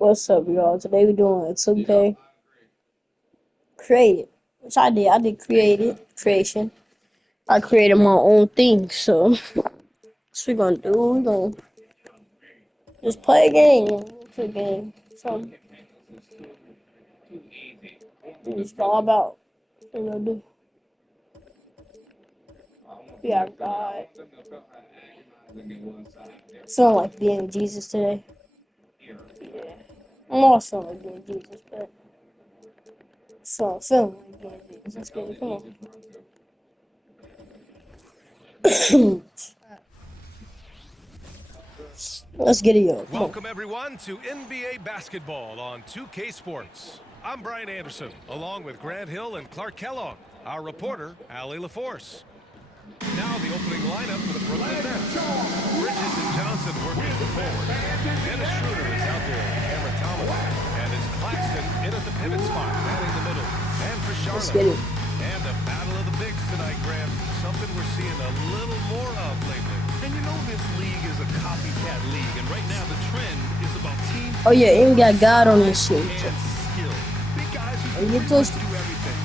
What's up, y'all? Today we're doing a 2K created, which I did. I did creation. I created my own thing, so what we gonna do? We gonna just play a game. Play a game. So it's all about what we gonna do. Yeah, God. Sound like being Jesus today. Yeah, I'm also like being Jesus, but so I'm feeling like being Jesus. Let's get it. Come on. Let's get it, yo. Come on. Welcome, everyone, to NBA basketball on 2K Sports. I'm Brian Anderson, along with Grant Hill and Clark Kellogg, our reporter, Allie LaForce. Now the opening lineup for the Brooklyn Nets. Bridges and Johnson working as the forwards. Dennis Schroeder is out there, Cameron Thomas, and it's Claxton in at the pivot spot, manning the middle. And for Let's get Charlotte. it. And the battle of the bigs tonight, Grant. Something we're seeing a little more of lately. And you know this league is a copycat league, and right now the trend is about teams. Oh yeah, and we got God on this shit. And skill. Big guys who You pretty took- much do everything.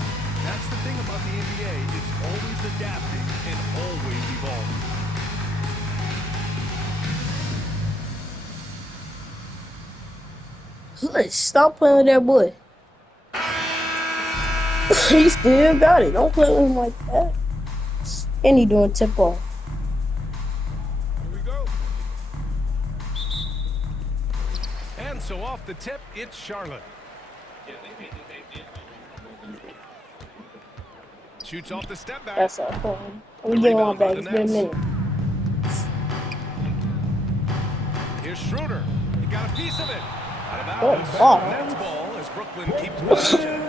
That's the thing about the NBA. It's always adapting and always evolving. Let's stop playing with that boy. He still got it. Don't play with him like that. And he doing tip off. Here we go. And so off the tip, it's Charlotte. Shoots off the step back. That's our phone. Let me get on back. It's been a minute. Here's Schroeder. He got a piece of it. Out of Oh, bounds. wow. Nets ball as Brooklyn keeps possession.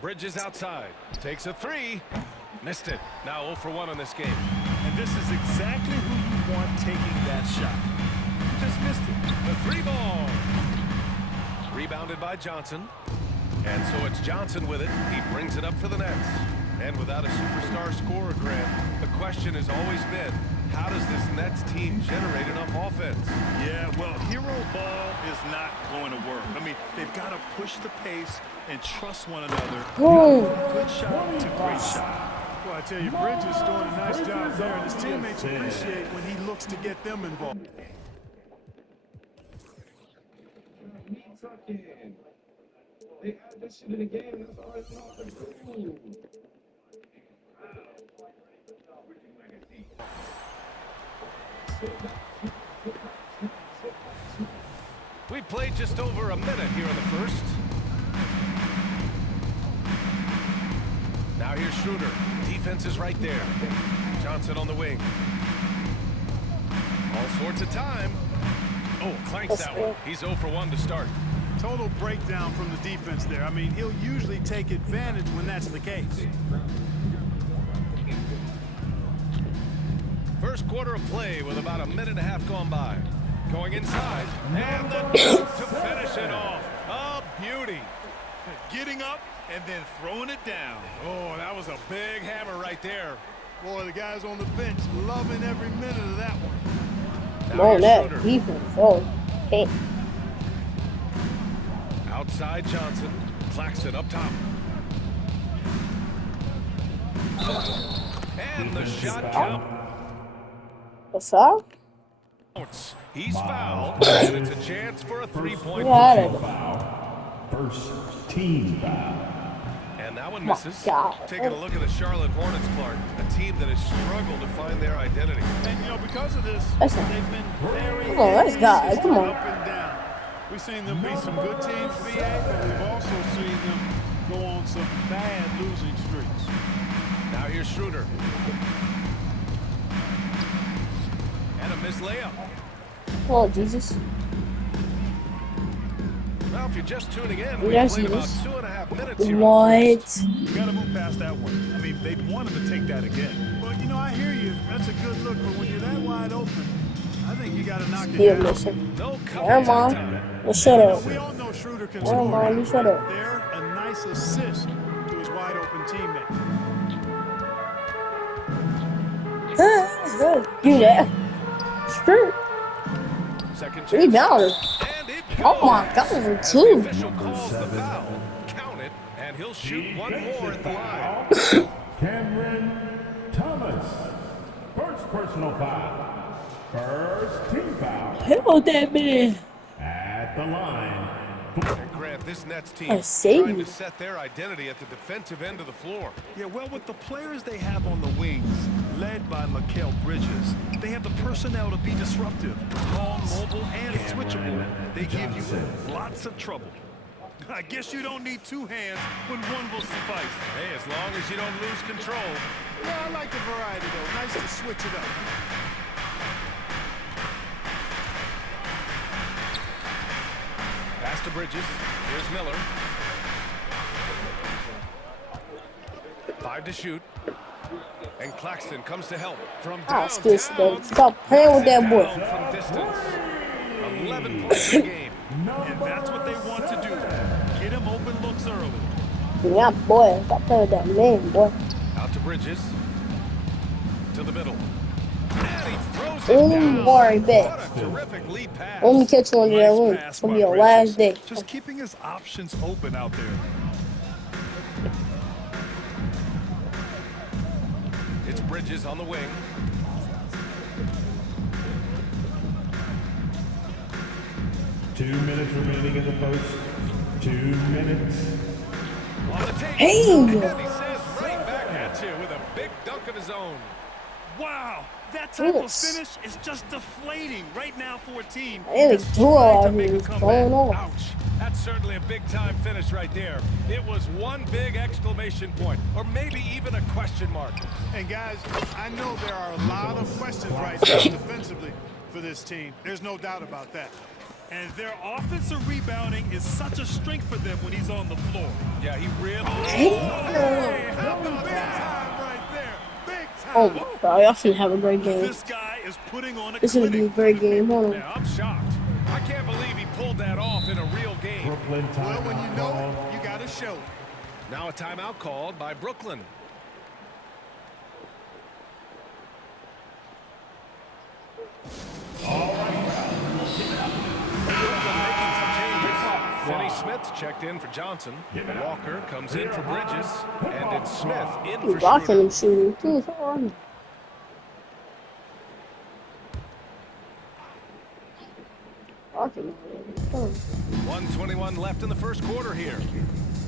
Bridges outside. Takes a three. Missed it. Now 0 for 1 on this game. And this is exactly who you want taking that shot. You just missed it. The three ball. Rebounded by Johnson. And so it's Johnson with it. He brings it up for the Nets. And without a superstar scorer, Grant, the question has always been, how does this Nets team generate enough offense? Yeah, well, hero ball is not going to work. I mean, they've got to push the pace and trust one another. Boom. Good shot to great shot. Well, I tell you, Bridges is doing a nice job there, and his teammates appreciate when he looks to get them involved. They had this shit in the game. That's all it's not to do. We played just over a minute here in the first. Now here's Schroeder. Defense is right there. Johnson on the wing. All sorts of time. Oh, clanks that one. He's 0 for 1 to start. Total breakdown from the defense there. I mean, he'll usually take advantage when that's the case. First quarter of play with about a minute and a half gone by. Going inside. And the dunk to finish it off. A beauty. Getting up and then throwing it down. Oh, that was a big hammer right there. Boy, the guys on the bench loving every minute of that one. Come Now on, here's that Schroeder. defense. Oh, hey. Outside Johnson. Claxton up top. And the shot count. What's up? Counts. He's fouled, and it's a chance for a three-point Yeah, play. that- First team foul. And that one My misses. God. Taking a look at the Charlotte Hornets, Clark, a team that has struggled to find their identity. And, you know, because of this, That's not- they've been very Come on, let's go. inconsistent Come on. up and down. We've seen them beat some good teams, VA, but we've also seen them go on some bad losing streaks. Now here's Schroeder. And a missed layup. Come on, Jesus. Well, if you're just tuning in, we Yes, played about Jesus. 2.5 minutes here. What? You got to move past that one. I mean, they want him to take that again. Well, you know, I hear you. That's a good look, but when you're that wide open, I think you got to knock it Still down. missing. No Never coverage that mind. time. Well, shut up. We all know Schroeder can Never score. mind, you shut up. They're a nice assist to his wide open teammate. You that. Sure. Second chance Rebound. shot, and it Oh my goes. God, As the two. official Number calls the 7. foul, count it, and he'll shoot one more at the line. Cameron Thomas. First personal foul. First team foul. Hell that man. At the line. And Grant, this Nets team I see. trying to set their identity at the defensive end of the floor. Yeah, well, with the players they have on the wings, led by Mikal Bridges, they have the personnel to be disruptive, long, mobile, and switchable. They give you lots of trouble. I guess you don't need two hands when one will suffice. Hey, as long as you don't lose control. Yeah, I like the variety, though. Nice to switch it up. Pass to Bridges. Here's Miller. 5 to shoot. And Claxton comes to help from Ah, downtown. excuse me. Stop playing with that boy. Down from distance. 11 points a game. And that's what they want to do. Get him open looks early. Yeah, boy. Stop playing with that man, boy. Out to Bridges. To the middle. And he throws it Oh, down. boy, bet. What a terrific lead pass. Only catch one of that Nice win. pass It's gonna by be your Bridges. last day. Just keeping his options open out there. It's Bridges on the wing. Two minutes remaining in the post. 2 minutes. On the tape. Hey! And he says right back at you with a big dunk of his own. Wow, that type of Yes. finish is just deflating right now for a team. It is that's duo trying to out make here. a It's comeback. going on. Ouch. That's certainly a big-time finish right there. It was one big exclamation point, or maybe even a question mark. And guys, I know there are a lot of questions right now defensively for this team. There's no doubt about that. And their offensive rebounding is such a strength for them when he's on the floor. Yeah, he really... Hey, how about that time right there? Big time. Oh my God, y'all finna have a great game. This guy is putting on a This is gonna be a clinic. great game. Hold on. Yeah, I'm shocked. I can't believe he pulled that off in a real game. Brooklyn Well, timeout. when you know it, you got to show it. Now a timeout called by Brooklyn. Making some changes. Finney Smith checked in for Johnson. Walker comes in for Bridges. And it's Smith in You for blocking Schroeder. him shooting. Dude, so on. Blocking him. Oh. 1:21 left in the first quarter here.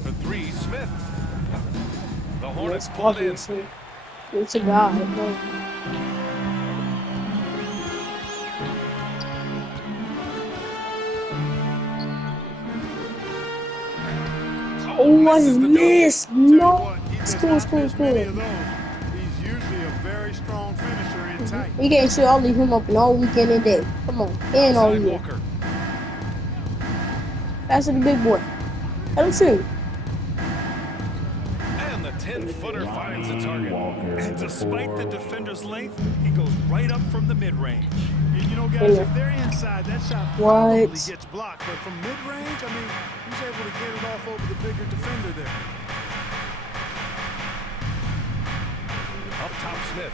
For 3, Smith. The Hornets It's pull it blocking in. shit. It's a guy. No. Oh, I Misses the missed. Tell you No. what, he does School, not school, miss many school. of those. He's usually a very strong finisher in tight. You can't shoot. I'll leave him open all weekend and day. Come on. And all Outside year. Walker. That's the big boy. Let him shoot. And the 10-footer finds the target. Walker. And despite the defender's length, he goes right up from the mid-range. You know, guys, Yeah. if they're inside, that shot What? probably gets blocked. But from mid-range, I mean, he's able to get it off over the bigger defender there. Up top, Smith.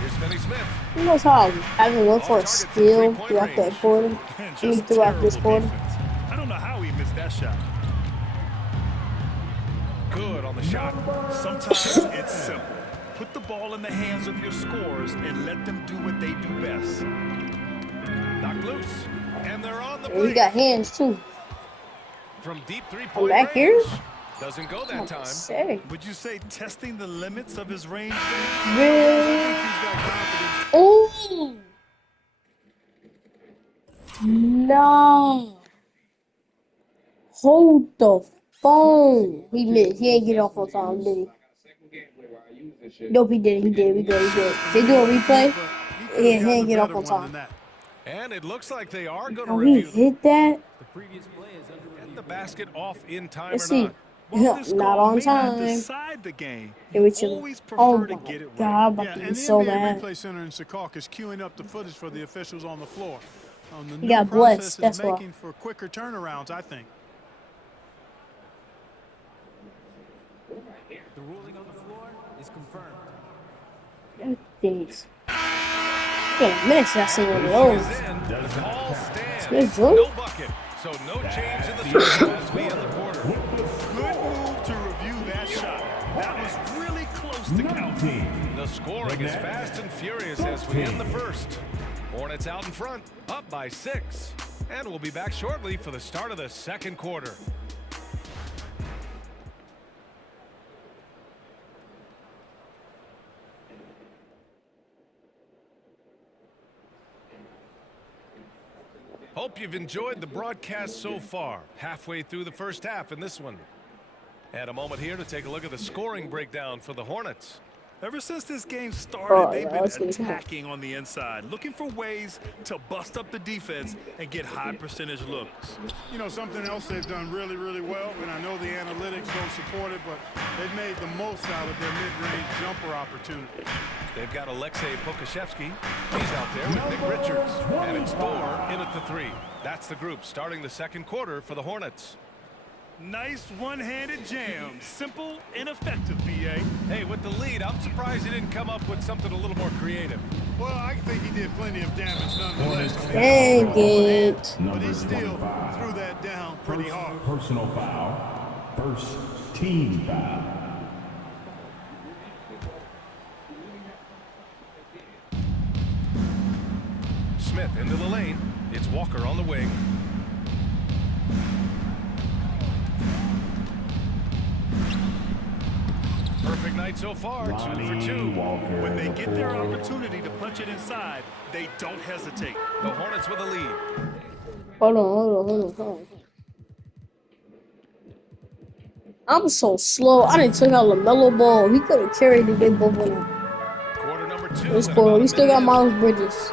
Here's Finney Smith. Who knows how having one for a steal throughout that quarter? And I mean, just throughout this terrible quarter. defense. I don't know how he missed that shot. Good on the shot. Sometimes it's simple. Put the ball in the hands of your scorers and let them do what they do best. Knocked loose. And they're on the And we break. got hands too. From deep I'm three-point back range. here. Doesn't go that time. Say. Would you say testing the limits of his range? Really? He's got confidence. Oh. No. Hold the phone. He missed. He ain't get off on time, did he? Nope, he did. He did. We good. We good. They do a replay. But Yeah, he he ain't get off better on one time. than that. And it looks like they are going to Oh, he review them. hit that. Get the basket off in time Let's or see. not. Well, this Not call on may not time. decide the game. Here we chill. Always Oh prefer to my get it right. God, I'm about Yeah, to be and the so NBA mad. Replay Center in Secaucus is queuing up the footage for the officials on the floor. The He new got process blessed, is that's why. making for quicker turnarounds, I think. The ruling on the floor is confirmed. Things. Been a minute since I seen one of Is those. in. The call stands. Smith Jr.? No bucket. So no change in the score as we end the quarter. Good move to review that shot. That was really close to counting. The scoring is fast and furious as we end the first. Hornets out in front, up by 6. And we'll be back shortly for the start of the second quarter. Hope you've enjoyed the broadcast so far. Halfway through the first half in this one. And a moment here to take a look at the scoring breakdown for the Hornets. Ever since this game started, they've yeah, been attacking on the inside, looking for ways to bust up the defense and get high percentage looks. You know, something else they've done really, really well, and I know the analytics don't support it, but they've made the most out of their mid-range jumper opportunity. They've got Alexei Pokashevsky. He's out there with Nick Richards. And it's Thor in at the 3. That's the group starting the second quarter for the Hornets. Nice one-handed jam. Simple and effective, B.A. Hey, with the lead, I'm surprised he didn't come up with something a little more creative. Well, I think he did plenty of damage nonetheless. Dang it. But he still threw that down pretty hard. Personal foul. First team foul. Smith into the lane. It's Walker on the wing. Perfect night so far, 2 for 2. Walker, When they get their opportunity to punch it inside, they don't hesitate. The Hornets with a lead. Hold on. I'm so slow. I didn't took out LaMelo Ball. He could have carried the big ball. Quarter number 2. It's cool. We still got Miles Bridges.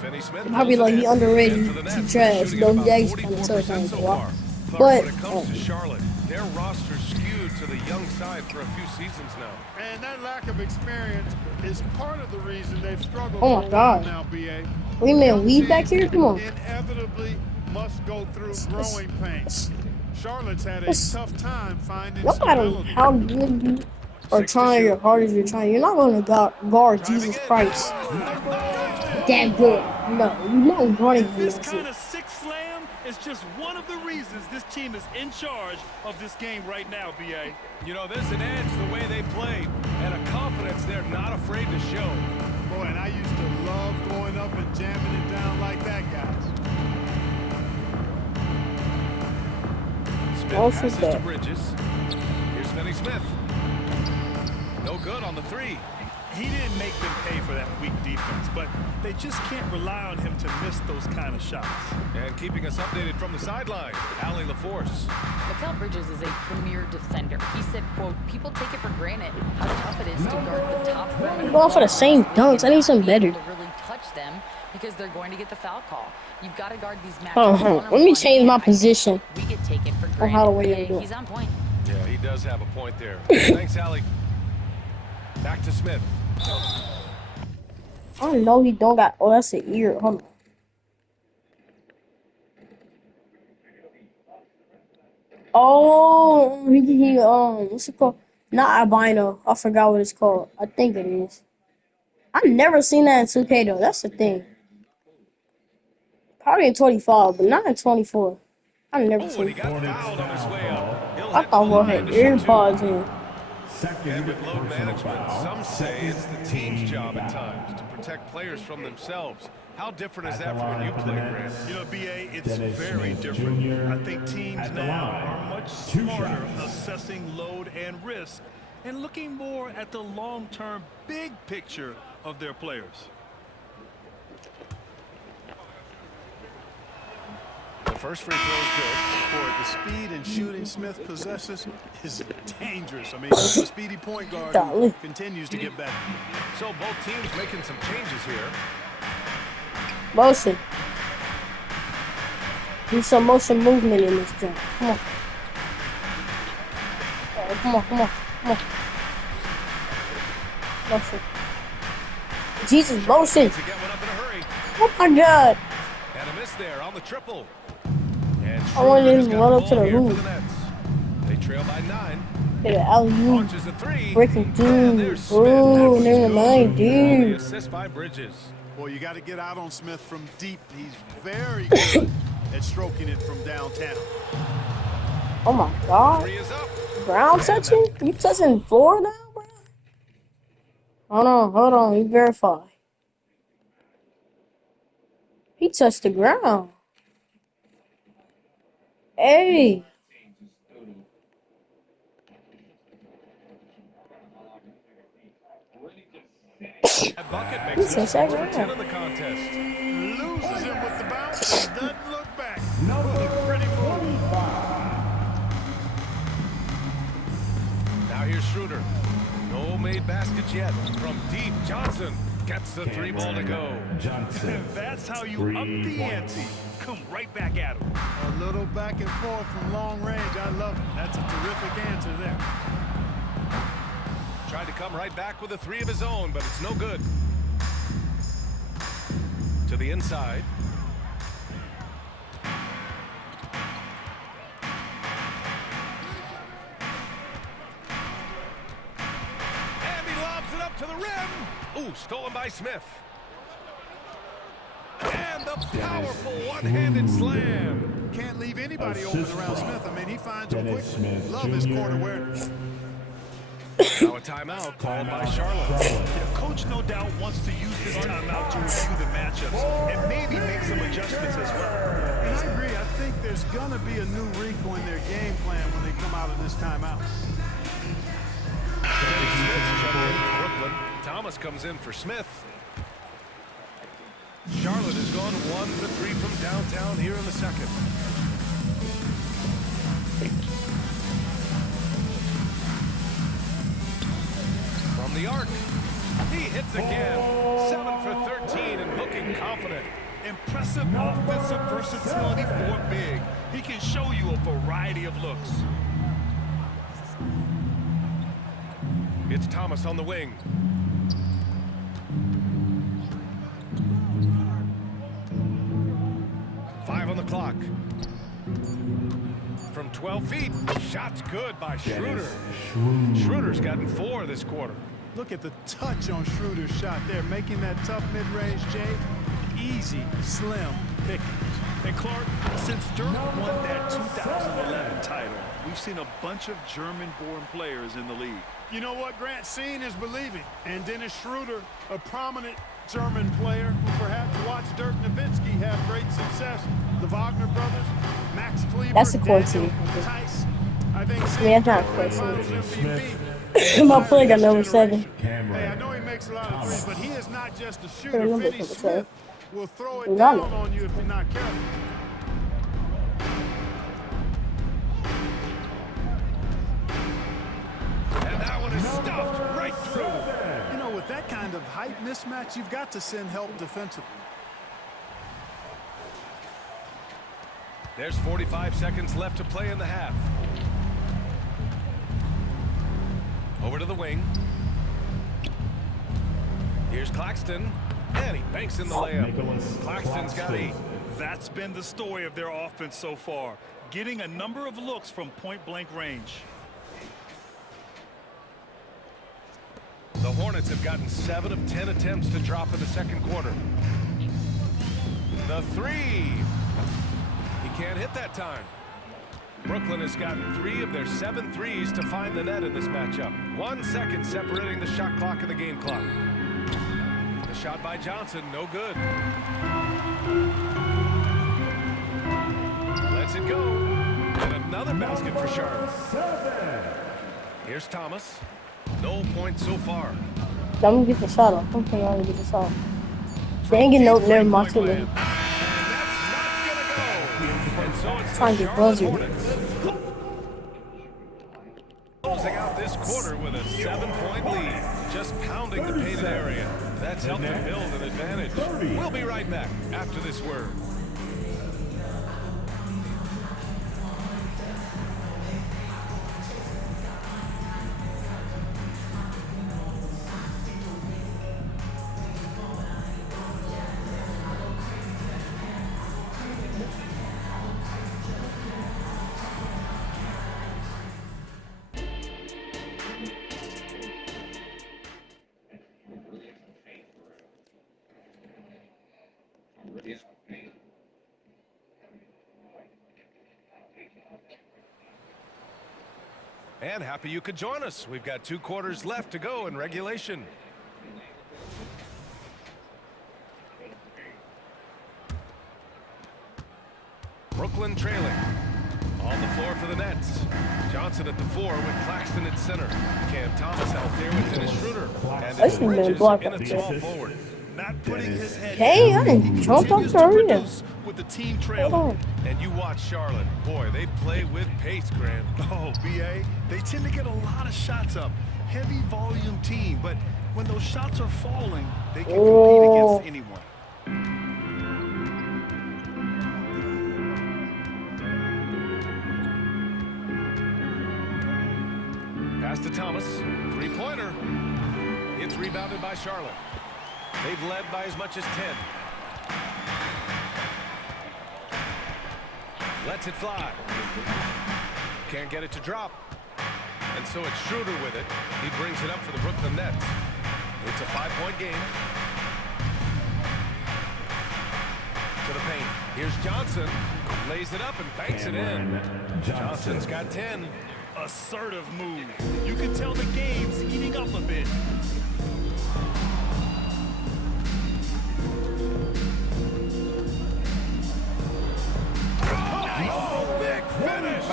Finney Smith Probably like he underrated. He trash. Though he actually kind of tough on the block. But when it comes to Charlotte, their roster's skewed to the young side for a few seasons now. And that lack of experience is part of the reason they've struggled Oh my so God. now, B.A. we man weed back here. Come on. Inevitably must go through growing pains. Charlotte's had a It's- tough time finding No matter stability. how good you are trying, or hard as you're trying, you're not going to guard Jesus Christ that good. No, you're not running from This that kind shit. of six slam is just one of the reasons this team is in charge of this game right now, B.A. You know, there's an edge the way they played and a confidence they're not afraid to show. Boy, and I used to love going up and jamming it down like that, guys. Smith Also passes to that. Bridges. Here's Finney Smith. No good on the 3. He didn't make them pay for that weak defense, but they just can't rely on him to miss those kind of shots. And keeping us updated from the sideline, Allie LaForce. Mikal Bridges is a premier defender. He said, quote, people take it for granted how tough it is to guard the top rim. I'm going for the same dunks. I need some better. To really touch them because they're going to get the foul call. You've got to guard these matchups. Hold on. Let me one-on-one, change my and I think position. We get taken for On how the way granted. I'm doing. He's on point. Yeah, he does have a point there. Thanks, Allie. Back to Smith. I know he don't got. Oh, that's an ear. Hold on. Oh, what's it called? Not albino. I forgot what it's called. I think it is. I've never seen that in 2K though. That's the thing. Probably in 25, but not in 24. I've never Oh, and seen he it. got fouled on his way up. He'll I head thought to the we'll line have to shoot 2. AirPods in. Second And with load personal management, foul. some say it's the Second team's team job at foul. times to protect players from themselves. How different is At that the from when you line for played, the Grant? Nets. You know, B.A., it's Dennis very Smith different. Jr. I think teams at the now line. are much 2 smarter shots. assessing load and risk and looking more at the long-term big picture of their players. The first free throw is good. Boy, the speed and shooting Smith possesses is dangerous. I mean, he's a speedy point guard who Golly. continues to get better. So both teams making some changes here. Motion. Do some motion movement in this joint. Come on. Oh, come on. Motion. Jesus, motion. To get one up in a hurry. Oh my God. And a miss there on the triple. And I wanted Schroeder him has to got run the up to ball the here for hoop. the Nets. They trail by 9. Hit an alley-oop. Launches a 3. Breaking And through. there's Smith. Oh, That never was mind, good. On the dude. assist by Bridges. Well, you got to get out on Smith from deep. He's very good at stroking it from downtown. Oh my God. 3 is up. Ground touching? You touching floor now, bro? Hold on. You verify. He touched the ground. Hey. That bucket He makes it touched 6 that for 10 ground. in the contest. Loses him with the bounce and doesn't look back. Pretty move. Now here's Schroeder. No made baskets yet. From deep, Johnson gets the 3 ball to go. Johnson. That's how you 3 up the points. ante. Come right back at him. A little back and forth from long range. I love it. That's a terrific answer there. Tried to come right back with a 3 of his own, but it's no good. To the inside. And he lobs it up to the rim. Ooh, stolen by Smith. And the powerful one-handed slam. Can't leave anybody open Assist around by Smith. I mean, he finds him Dennis quickly. Smith Love his Jr. court awareness. Now a timeout called by Charlotte. Yeah, coach no doubt wants to use this timeout to review the matchups and maybe make some adjustments as well. And I agree. I think there's going to be a new wrinkle in their game plan when they come out of this timeout. Smith's checked in for Brooklyn. Thomas comes in for Smith. Charlotte has gone 1 for 3 from downtown here in the second. From the arc, he hits again. 7 for 13 and looking confident. Impressive offensive versatility for big. He can show you a variety of looks. It's Thomas on the wing. Five on the clock. From 12 feet, shot's good by Schroeder. Schroeder's gotten 4 this quarter. Look at the touch on Schroeder's shot there, making that tough mid-range, Jay. Easy, slim pickings. And Clark, since Dirk won that 2011 title, we've seen a bunch of German-born players in the league. You know what, Grant? Seeing is believing. And Dennis Schroeder, a prominent German player who perhaps watched Dirk Nowitzki have great success. The Wagner brothers, Max Kleber, That's a core Daniel team. Tice. I think Yeah, that's not a core team. My player got number 7. Hey, I know he makes a lot of threes, but he is not just a shooter. Number Finney 7. Smith will throw it Who's down on it? on you if you're not careful. And that one is stuffed right through. You know, with that kind of height mismatch, you've got to send help defensively. There's 45 seconds left to play in the half. Over to the wing. Here's Claxton. And he banks in the layup. Nicholas Claxton's got 8. That's been the story of their offense so far, getting a number of looks from point-blank range. The Hornets have gotten 7 of 10 attempts to drop in the second quarter. The 3. He can't hit that time. Brooklyn has gotten 3 of their 7 threes to find the net in this matchup. 1 second separating the shot clock and the game clock. The shot by Johnson, no good. Lets it go. And another basket for Charlotte. Here's Thomas. No points so far. I'm gonna get the shot off. I'm gonna already get the shot off. They ain't getting no never mind too late. Trying to get buzzer. Closing out this quarter with a 7-point lead. Just pounding the painted area. That's helped them build an advantage. We'll be right back after this word. And happy you could join us. We've got 2 quarters left to go in regulation. Brooklyn trailing. On the floor for the Nets. Johnson at the 4 with Claxton at center. Cam Thomas out there with Dennis Schroeder. And That's Dennis been Bridges blocked in up at there. small forward. Not putting his head Hey, down. I didn't jump up Continues to there either. produce with the team Hold trailing. on. And you watch Charlotte. Boy, they play with pace, Grant. Oh, BA, they tend to get a lot of shots up. Heavy volume team, but when those shots are falling, they can compete against anyone. Pass to Thomas. 3-pointer. It's rebounded by Charlotte. They've led by as much as 10. Lets it fly. Can't get it to drop. And so it's Schroeder with it. He brings it up for the Brooklyn Nets. It's a 5-point game. To the paint. Here's Johnson. Lays it up and banks it in. Johnson's got 10. Assertive move. You can tell the game's heating up a bit. Oh, big finish!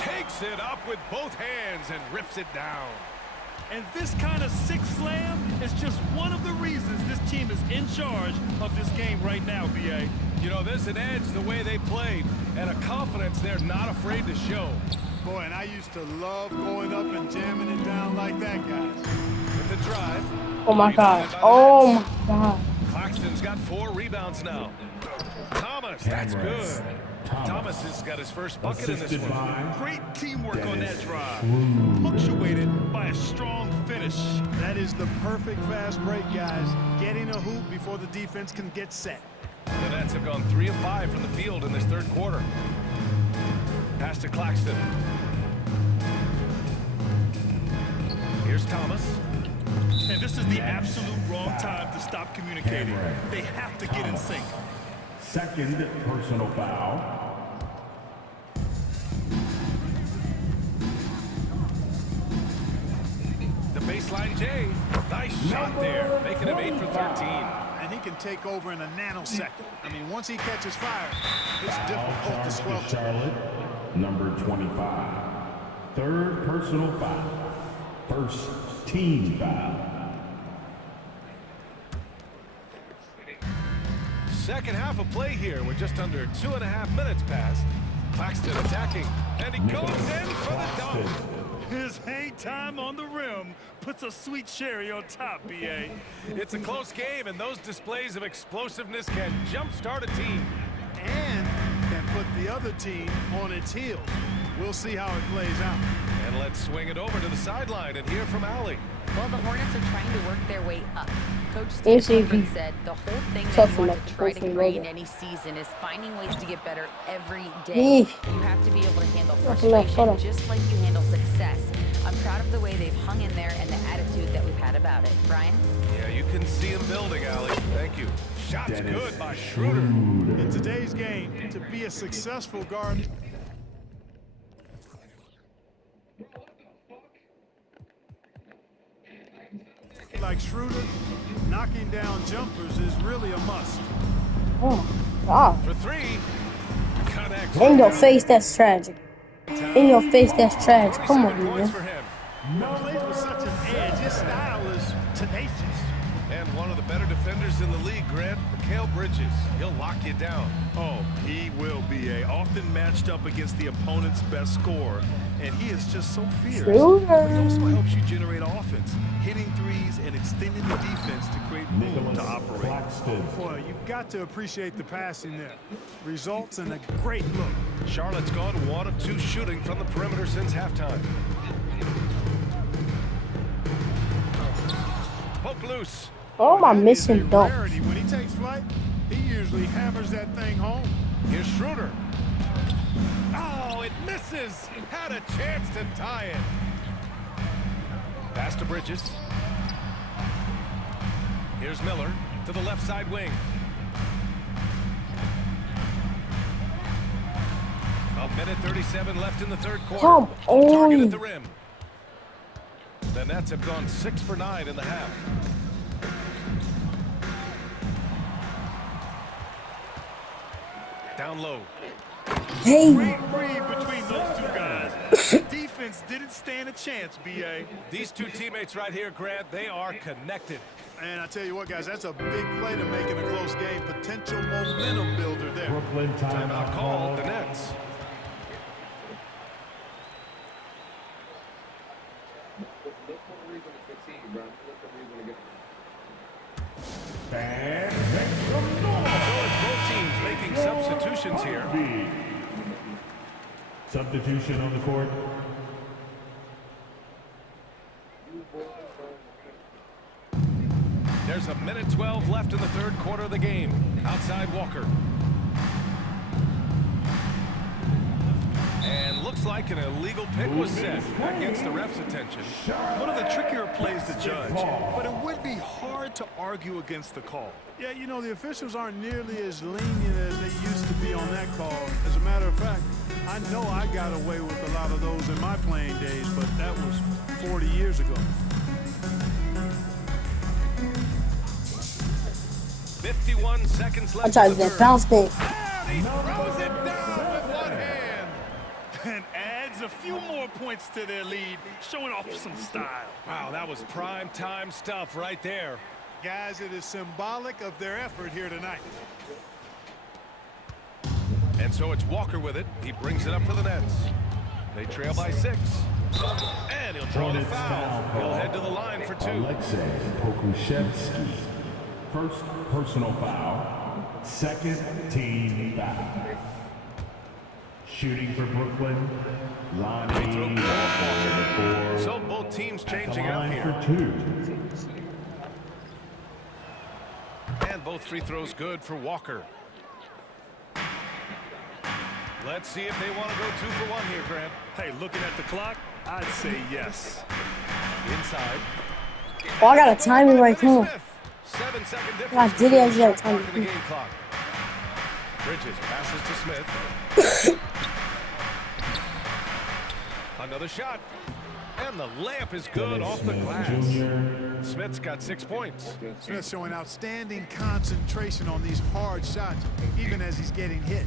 Takes it up with both hands and rips it down. And this kind of sick slam is just one of the reasons this team is in charge of this game right now, BA. You know, there's an edge the way they played and a confidence they're not afraid to show. Boy, and I used to love going up and jamming it down like that, guys. With the drive. Oh my rebounded god. by the Oh Nets. my god. Claxton's got 4 rebounds now. Thomas, that's good. Thomas has got his first bucket in this Assisted one. by Great teamwork on that drive. Schroeder. Punctuated by a strong finish. That is the perfect fast break, guys. Getting a hoop before the defense can get set. The Nets have gone 3 of 5 from the field in this 3rd quarter. Pass to Claxton. Here's Thomas. And this is the absolute wrong time to stop communicating. They have to get in sync. Second personal foul. The baseline J. Nice shot there, making him 8 for 13. And he can take over in a nanosecond. I mean, once he catches fire, it's difficult to Charge squelch to it. Charlotte, number 25. Third personal foul. First team foul. Second half of play here with just under 2.5 minutes passed. Claxton attacking, and he goes in for the dunk. His hang time on the rim puts a sweet cherry on top, BA. It's a close game, and those displays of explosiveness can jumpstart a team. And can put the other team on its heels. We'll see how it plays out. And let's swing it over to the sideline and hear from Allie. Well, the Hornets are trying to work their way up. Coach Yes, Steve if Clifford you- said the whole thing that Tough you want enough to to try go to from create in Logan. any season is finding ways to get better every day. Eesh. You have to be able to handle Tough enough, frustration hold on. just like you handle success. I'm proud of the way they've hung in there and the attitude that we've had about it. Brian? Yeah, you can see him building, Allie. Thank you. Shots Dennis good by Schroeder. In today's game, to be a successful guard, like Schroeder, knocking down jumpers is really a must. Oh my god. For 3. Connects. In your face, that's tragic. In your face, that's tragic. Come on, 27 points man. for him. Plays with such an edge. His style is tenacious. And one of the better defenders in the league, Grant, Mikal Bridges. He'll lock you down. Oh, he will be often matched up against the opponent's best scorer, and he is just so fierce. Schroeder. But he also helps you generate offense, hitting threes and extending the defense to create room Nicholas to operate. Claxton. Boy, you've got to appreciate the passing there. Results in a great look. Charlotte's gone 1 of 2 shooting from the perimeter since halftime. Poke loose. Oh, my That is missing a dunk. rarity. When he takes flight, he usually hammers that thing home. Here's Schroeder. Oh, it misses. Had a chance to tie it. Pass to Bridges. Here's Miller to the left side wing. A minute 37 left in the 3rd quarter. Come Target on. at the rim. The Nets have gone 6 for 9 in the half. Down low. Hey. Great read between those two guys. The defense didn't stand a chance, B.A. These two teammates right here, Grant, they are connected. And I tell you what, guys, that's a big play to make in a close game. Potential momentum builder there. Brooklyn Timeout called, the Nets. So it's both teams making substitutions here. Substitution on the court. There's a minute 12 left in the third quarter of the game. Outside Walker. And looks like an illegal pick was set. That gets the ref's attention. One of the trickier plays to judge, but it would be hard to argue against the call. Yeah, you know, the officials aren't nearly as lenient as they used to be on that call. As a matter of fact, I know I got away with a lot of those in my playing days, but that was 40 years ago. 51 seconds left. I tried to get bounce back. He throws it down with one hand and adds a few more points to their lead, showing off some style. Wow, that was prime time stuff right there. Guys, it is symbolic of their effort here tonight. And so it's Walker with it. He brings it up for the Nets. They trail by 6. And he'll draw the foul. He'll head to the line for 2. Alexei Pokusevski. First personal foul. Second team foul. Shooting for Brooklyn. Lonnie Walker. So both teams changing up Line here. for 2. And both free throws good for Walker. Let's see if they want to go 2 for 1 here, Grant. Hey, looking at the clock, I'd say yes. Inside. Oh, I got a timing right here. 7-second difference. God, did he have that Shot clock timing? in the game clock. Bridges passes to Smith. Another shot. And the layup is good Dennis off the Smith glass. Jr. Smith's got 6 points. Smith showing outstanding concentration on these hard shots, even as he's getting hit.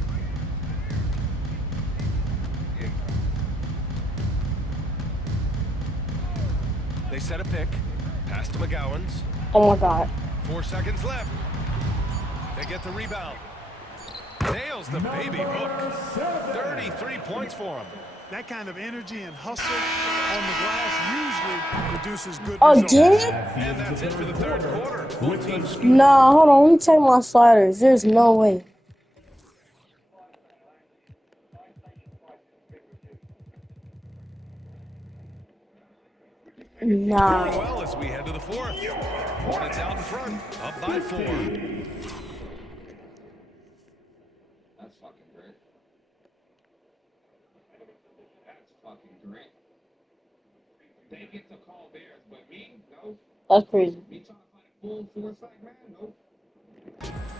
They set a pick. Pass to McGowan's. Oh my God. 4 seconds left. They get the rebound. Nails the baby hook. 33 points for him. That kind of energy and hustle on the glass usually produces good Oh, results. did it? And that's it for the third quarter. Both teams Nah, hold on. Let me check my sliders. There's no way. Nah. doing well as we head to the fourth. Hornets out in front, up by 4. That's fucking great. That's fucking great. They get to call theirs, but me, no. That's crazy. Me trying to find a full foresight, man, no.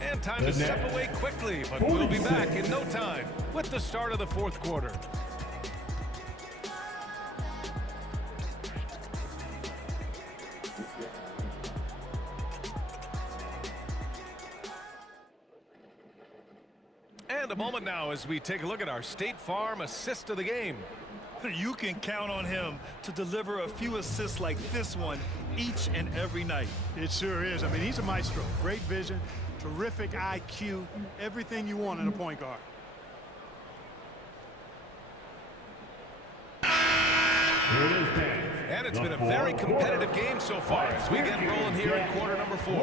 And time to step away quickly, but we'll be back in no time with the start of the fourth quarter. And a moment now as we take a look at our State Farm assist of the game. You can count on him to deliver a few assists like this one each and every night. It sure is. I mean, he's a maestro. Great vision, terrific IQ, everything you want in a point guard. And it's been a very competitive game so far as we get rolling here in quarter number 4.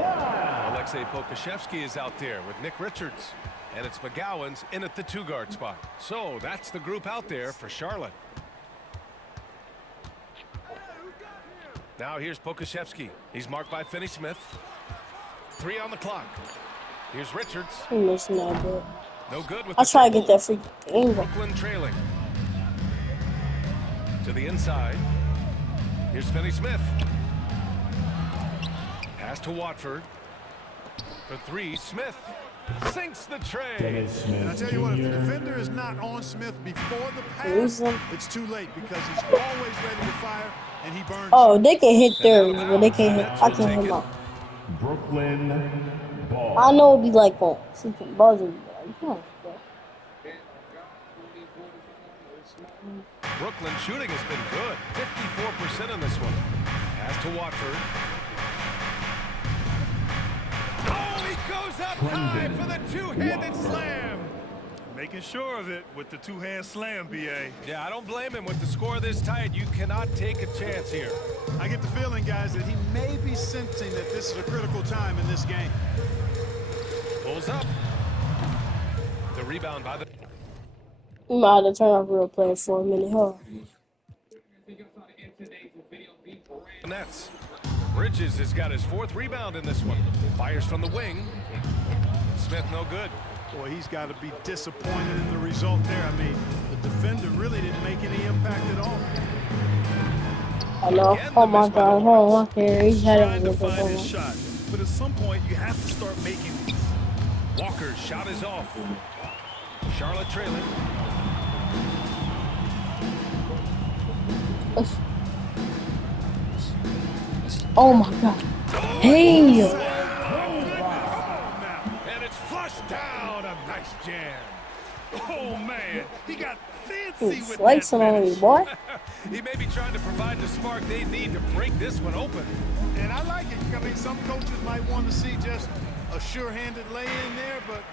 Alexei Pokusevski is out there with Nick Richards. And it's McGowan's in at the 2-guard spot. So that's the group out there for Charlotte. Now here's Pokusevski. He's marked by Finney-Smith. 3 on the clock. Here's Richards. I'm missing that bit. No good with I'll the try to triple. get that free angle. Brooklyn trailing. To the inside. Here's Finney-Smith. Pass to Watford. For 3, Smith sinks the tray. Dennis And I Smith tell you what, if the Jr. defender is not on Smith before the Lose pass, him. it's too late because he's always ready to fire and he burns. Oh, they can hit And theirs, out of but they bounds. can't The hit. Nets I will can't take hit it. mine. Brooklyn ball. I know it'd be like on freaking buzzing. But come on, bro. Brooklyn shooting has been good. 54% in this one. Pass to Watford. Oh, he goes up high for the two-handed slam. Making sure of it with the two-hand slam, B.A. Yeah, I don't blame him. With the score this tight, you cannot take a chance here. I get the feeling, guys, that he may be sensing that this is a critical time in this game. Pulls up. The rebound by the We might have to turn off real player for a minute, huh? Nets. Bridges has got his 4th rebound in this one. Fires from the wing. Smith no good. Boy, he's got to be disappointed in the result there. I mean, the defender really didn't make any impact at all. I know. Oh my God, hold on, here he's Trying heading to with find his the shot, but at some point you have to start making these. Walker's shot is off. Charlotte trailing. Oh my God. Hey! And it's flushed down. A nice jam. Oh man, he got fancy He's with flexing that on me, finish. boy. He may be trying to provide the spark they need to break this one open. And I like it. I mean, some coaches might want to see just a sure-handed lay-in there, but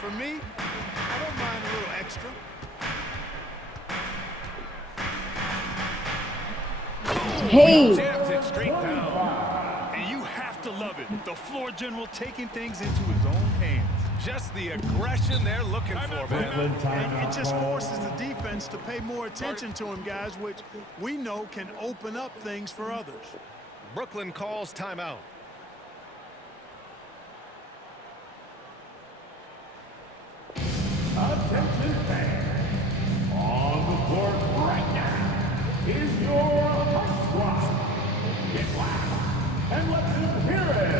for me, I don't mind a little extra. Hey! Jams it straight down. And you have to love it. The floor general taking things into his own hands. Just the aggression they're looking for, man. Brooklyn And timeout it just call. forces the defense to pay more attention to him, guys, which we know can open up things for others. Brooklyn calls timeout. Attention fans. On the court right now is your Heart Squad. Get loud and let them hear it.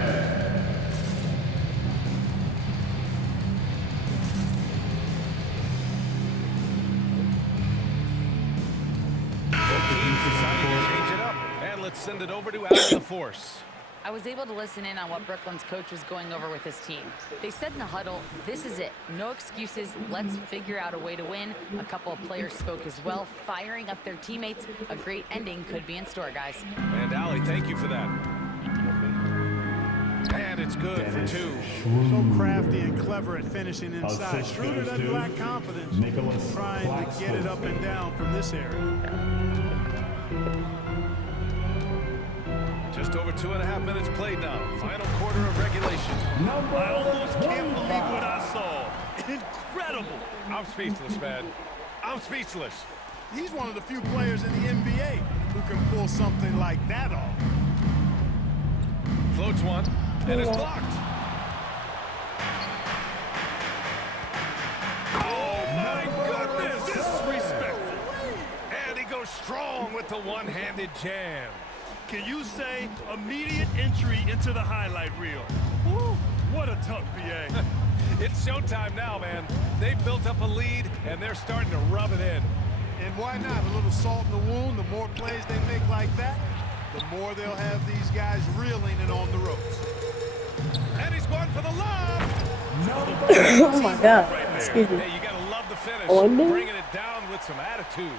Deciding to change it up. And let's send it over to Allen LaForce. I was able to listen in on what Brooklyn's coach was going over with his team. They said in the huddle, this is it. No excuses. Let's figure out a way to win. A couple of players spoke as well, firing up their teammates. A great ending could be in store, guys. And Allie, thank you for that. And it's good for 2. So crafty and clever at finishing inside. Assist Schroeder goes doesn't to lack confidence Nicholas trying to get it up and down from this area. Just over 2.5 minutes played now. Final quarter of regulation. I almost can't believe what I saw. Incredible. I'm speechless, man. I'm speechless. He's one of the few players in the NBA who can pull something like that off. Floats one, and it's blocked. Oh, my goodness! Disrespectful. And he goes strong with the one-handed jam. Can you say immediate entry into the highlight reel? Woo, what a dunk, B.A. It's showtime now, man. They've built up a lead, and they're starting to rub it in. And why not? A little salt in the wound. The more plays they make like that, the more they'll have these guys reeling and on the ropes. And he's going for the lob. Oh my God. Excuse me. Hey, you got to love the finish. Oh, no. Bringing it down with some attitude.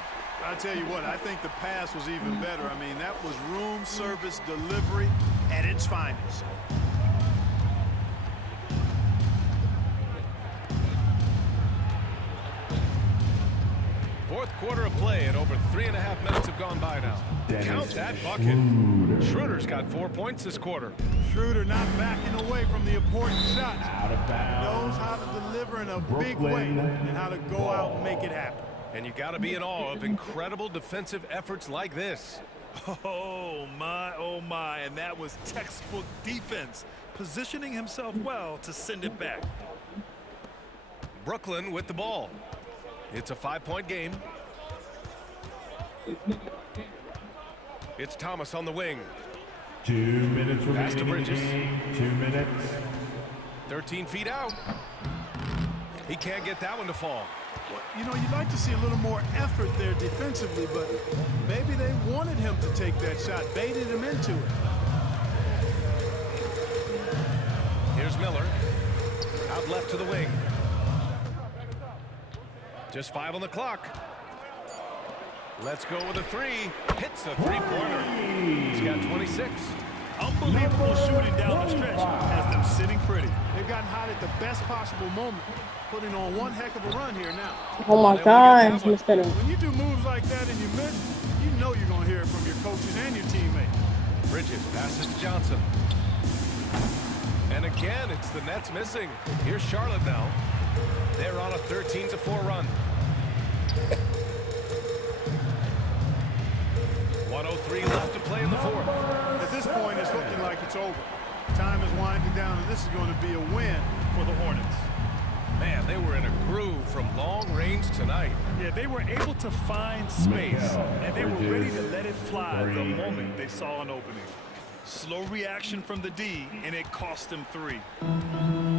I tell you what, I think the pass was even better. I mean, that was room service delivery at its finest. Fourth quarter of play, and over 3.5 minutes have gone by now. Dennis Count that bucket. Schroeder. Schroeder's got 4 points this quarter. Schroeder not backing away from the important shots. Out of bounds. Knows how to deliver in a big way Brooklyn and how to go out and make it happen. And you got to be in awe of incredible defensive efforts like this. Oh my, and that was textbook defense, positioning himself well to send it back. Brooklyn with the ball. It's a 5-point game. It's Thomas on the wing. 2 minutes Pass to remaining in the Bridges. game. 2 minutes. 13 feet out. He can't get that one to fall. You know, you'd like to see a little more effort there defensively, but maybe they wanted him to take that shot, baited him into it. Here's Miller. Out left to the wing. Just 5 on the clock. Let's go with a 3. Hits a 3-pointer. He's got 26. Unbelievable shooting down the stretch has them sitting pretty. They've gotten hot at the best possible moment, putting on one heck of a run here now. Oh my gosh, Mr. When you do moves like that and you miss, you know you're going to hear it from your coaches and your teammates. Bridges passes to Johnson. And again, it's the Nets missing. Here's Charlotte now. They're on a 13-4 run. 1:03 left to play in the fourth. At this point, it's looking like it's over. Time is winding down, and this is going to be a win For the Hornets. Man, they were in a groove from long range tonight. Yeah, they were able to find space, and they were ready to let it fly the moment they saw an opening. Slow reaction from the D, and it cost them 3.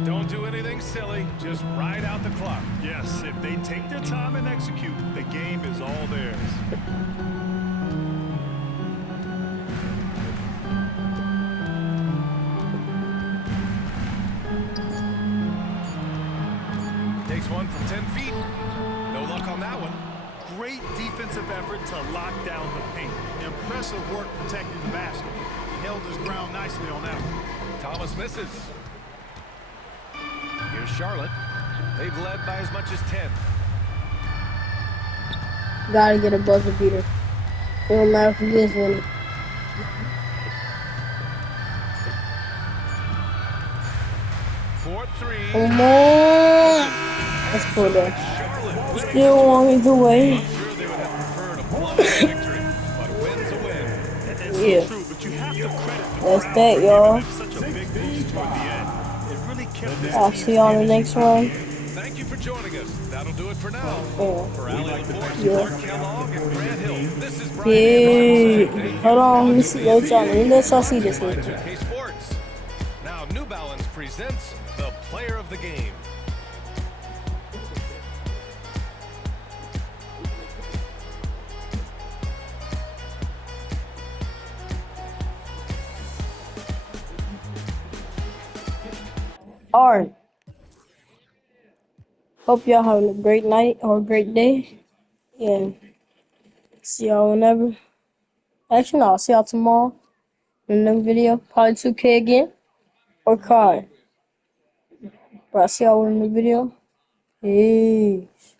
Don't do anything silly. Just ride out the clock. Yes, if they take their time and execute, the game is all theirs. Takes one from 10 feet. No luck on that one. Great defensive effort to lock down the paint. Impressive work protecting the basket. He held his ground nicely on that one. Thomas misses. Here's Charlotte. They've led by as much as 10. Gotta get a buzzer beater. It don't matter who is winning. Fourth 3. Come on! Let's go there. Charlotte winning. Still on his way. I'm sure they would have preferred a blowout victory, but a win's a win. That's Yeah. so true, but you have to credit the That's crowd that, for y'all. giving them such a big boost toward the end. It really kept this I'll team see y'all in the next one. Thank you for joining us. That'll do it for now. Yeah. For Ali LaForce, Yeah. Clark Kellogg, and Grant Hill, this is Brian Hey, Anderson. Thank you hold for on, let me watching see. this Let's y'all see this one. 2K Sports. Now, New Balance presents the player of the game. Alright. Hope y'all having a great night or a great day. And see y'all whenever. Actually, no, I'll see y'all tomorrow in another video. Probably 2K again. Or COD. But I'll see y'all in the video. Peace.